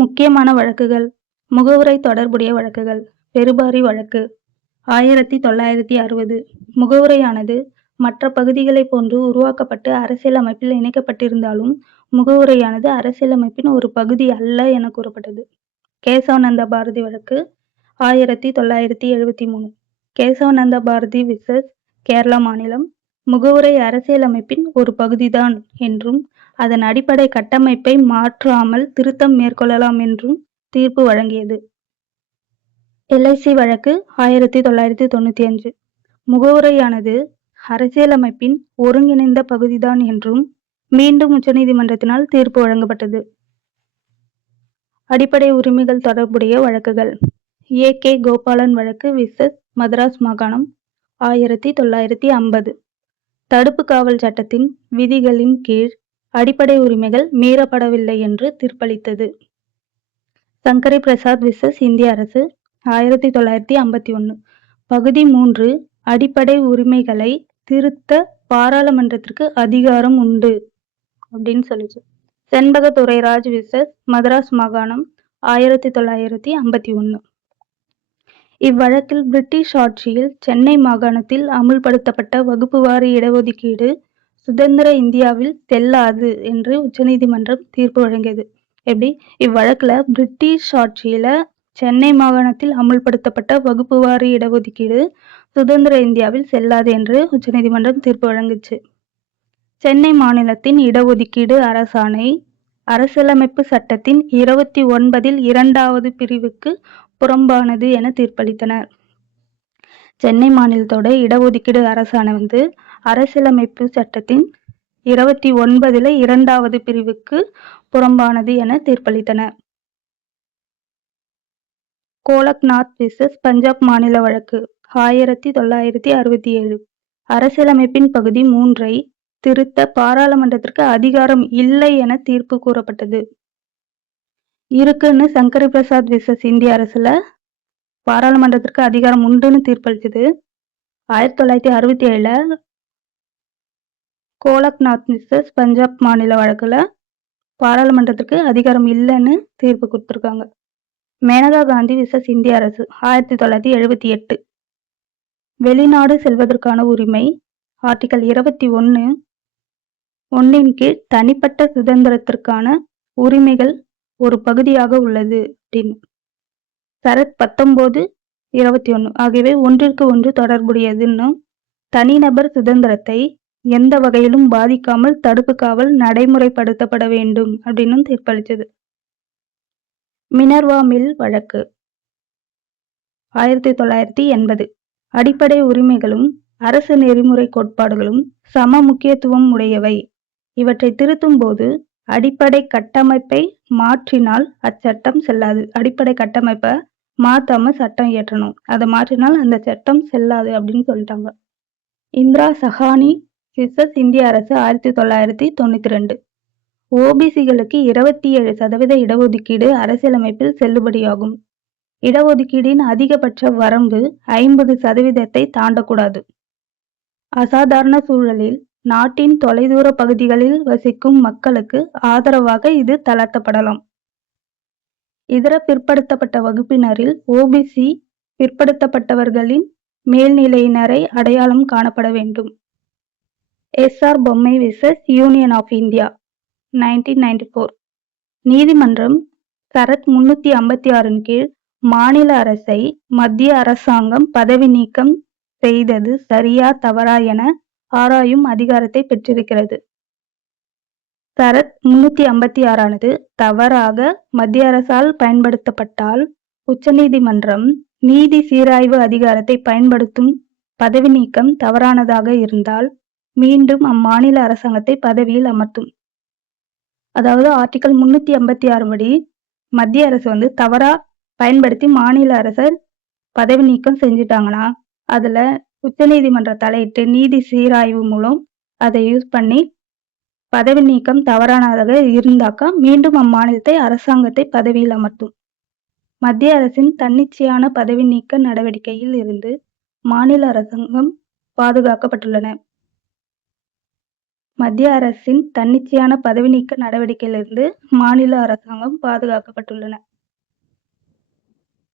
முக்கியமான வழக்குகள். முகவுரை தொடர்புடைய வழக்குகள். பெருபாரி வழக்கு 1960. முகவுரையானது மற்ற பகுதிகளைப் போன்று உருவாக்கப்பட்டு அரசியலமைப்பில் இணைக்கப்பட்டிருந்தாலும் முகவுரையானது அரசியலமைப்பின் ஒரு பகுதி அல்ல என கூறப்பட்டது. கேசவநந்த பாரதி வழக்கு 1973. கேசவநந்த பாரதி விசஸ் கேரளா மாநிலம். முகவுரை அரசியலமைப்பின் ஒரு பகுதிதான் என்றும் அதன் அடிப்படை கட்டமைப்பை மாற்றாமல் திருத்தம் மேற்கொள்ளலாம் என்றும் தீர்ப்பு வழங்கியது. எல்ஐசி வழக்கு 1995. முகவுரையானது அரசியலமைப்பின் ஒருங்கிணைந்த பகுதிதான் என்றும் மீண்டும் உச்சநீதிமன்றத்தினால் தீர்ப்பு வழங்கப்பட்டது. அடிப்படை உரிமைகள் தொடர்புடைய வழக்குகள். கே கோபாலன் வழக்கு விசஸ் மதராஸ் மாகாணம் 1950. தடுப்பு காவல் சட்டத்தின் விதிகளின் கீழ் அடிப்படை உரிமைகள் மீறப்படவில்லை என்று தீர்ப்பளித்தது. சங்கரி பிரசாத் விசஸ் இந்திய அரசு 1951. பகுதி 3 அடிப்படை உரிமைகளை திருத்த பாராளுமன்றத்திற்கு அதிகாரம் உண்டு அப்படின்னு சொல்லிச்சு. செண்பகதுரைராஜ் விசஸ் மதராஸ் மாகாணம் 1951. இவ்வழக்கில் பிரிட்டிஷ் ஆட்சியில் சென்னை மாகாணத்தில் அமுல்படுத்தப்பட்ட வகுப்புவாரி இடஒதுக்கீடு சுதந்திர இந்தியாவில் செல்லாது என்று உச்சநீதிமன்றம் தீர்ப்பு வழங்கியது. எப்படி? இவ்வழக்குல பிரிட்டிஷ் ஆட்சியில சென்னை மாகாணத்தில் அமுல்படுத்தப்பட்ட வகுப்புவாரி இடஒதுக்கீடு சுதந்திர இந்தியாவில் செல்லாது என்று உச்சநீதிமன்றம் தீர்ப்பு வழங்குச்சு. சென்னை மாநிலத்தின் இடஒதுக்கீடு அரசாணை அரசியலமைப்பு சட்டத்தின் 29 2வது பிரிவுக்கு புறம்பானது என தீர்ப்பளித்தனர். சென்னை மாநிலத்தோட இடஒதுக்கீடு அரசாணை அரசியலமைப்பு சட்டத்தின் 29 2வது பிரிவுக்கு புறம்பானது என தீர்ப்பளித்தனர். கோலக்நாத் விசஸ் பஞ்சாப் மாநில வழக்கு 1967. அரசியலமைப்பின் பகுதி 3ஐ திருத்த பாராளுமன்றத்திற்கு அதிகாரம் இல்லை என தீர்ப்பு கூறப்பட்டது. இருக்குன்னு சங்கரி பிரசாத் விசஸ் இந்திய அரசுல பாராளுமன்றத்திற்கு அதிகாரம் உண்டுன்னு தீர்ப்பளிச்சது. 1967 கோலக்நாத் விசஸ் பஞ்சாப் மாநில வழக்குல பாராளுமன்றத்திற்கு அதிகாரம் இல்லைன்னு தீர்ப்பு கொடுத்துருக்காங்க. மேனகா காந்தி விசஸ் இந்திய அரசு 1978. வெளிநாடு செல்வதற்கான உரிமை ஆர்டிகல் 21(1) கீழ் தனிப்பட்ட சுதந்திரத்திற்கான உரிமைகள் ஒரு பகுதியாக உள்ளது அப்படின்னு. சரத் 19(21) ஆகியவை ஒன்றிற்கு ஒன்று தொடர்புடையதுன்னு தனிநபர் சுதந்திரத்தை எந்த வகையிலும் பாதிக்காமல் தடுப்பு காவல் நடைமுறைப்படுத்தப்பட வேண்டும் அப்படின்னு தீர்ப்பளித்தது. மினர்வா மில் வழக்கு 1980. அடிப்படை உரிமைகளும் அரசு நெறிமுறை கோட்பாடுகளும் சம முக்கியத்துவம் உடையவை. இவற்றை திருத்தும் போது அடிப்படை கட்டமைப்பை மாற்றினால் அச்சட்டம் செல்லாது. அடிப்படை கட்டமைப்பை மாத்தாம சட்டம் இயற்றணும். அதை மாற்றினால் அந்த சட்டம் செல்லாது அப்படின்னு சொல்லிட்டாங்க. இந்திரா சஹானி விசஸ் இந்திய அரசு 1992. ஓபிசிகளுக்கு 27% இடஒதுக்கீடு அரசியலமைப்பில் செல்லுபடியாகும். இடஒதுக்கீடின் அதிகபட்ச வரம்பு 50% தாண்டக்கூடாது. அசாதாரண சூழலில் நாட்டின் தொலைதூர பகுதிகளில் வசிக்கும் மக்களுக்கு ஆதரவாக இது தளர்த்தப்படலாம். இதர பிற்படுத்தப்பட்ட வகுப்பினரில் ஓபிசி பிற்படுத்தப்பட்டவர்களின் மேல்நிலையினரை அடையாளம் காணப்பட வேண்டும். எஸ்.ஆர். பொம்மை விசஸ் யூனியன் ஆஃப் இந்தியா 1994. நீதிமன்றம் சரத் 356 கீழ் மாநில அரசை மத்திய அரசாங்கம் பதவி நீக்கம் செய்தது சரியா தவறா என ஆராயும் அதிகாரத்தை பெற்றிருக்கிறது. சரத் 356 தவறாக மத்திய அரசால் பயன்படுத்தப்பட்டால் உச்சநீதிமன்றம் நீதி சீராய்வு அதிகாரத்தை பயன்படுத்தும் பதவி நீக்கம் தவறானதாக இருந்தால் மீண்டும் அம்மாநில அரசாங்கத்தை பதவியில் அமர்த்தும். அதாவது ஆர்டிகல் 356 படி மத்திய அரசு தவறா பயன்படுத்தி மாநில அரசை பதவி நீக்கம் செஞ்சுட்டாங்கன்னா அதுல உச்சநீதிமன்ற தலையிட்டு நீதி சீராய்வு மூலம் அதை யூஸ் பண்ணி பதவி நீக்கம் தவறானதாக இருந்தாக்கா மீண்டும் அம்மாநிலத்தை அரசாங்கத்தை பதவியில் அமர்த்தும். மத்திய அரசின் தன்னிச்சையான பதவி நீக்க நடவடிக்கையில் இருந்து மாநில அரசாங்கம் பாதுகாக்கப்பட்டுள்ளன. மத்திய அரசின் தன்னிச்சையான பதவி நீக்க நடவடிக்கையிலிருந்து மாநில அரசாங்கம் பாதுகாக்கப்பட்டுள்ளன.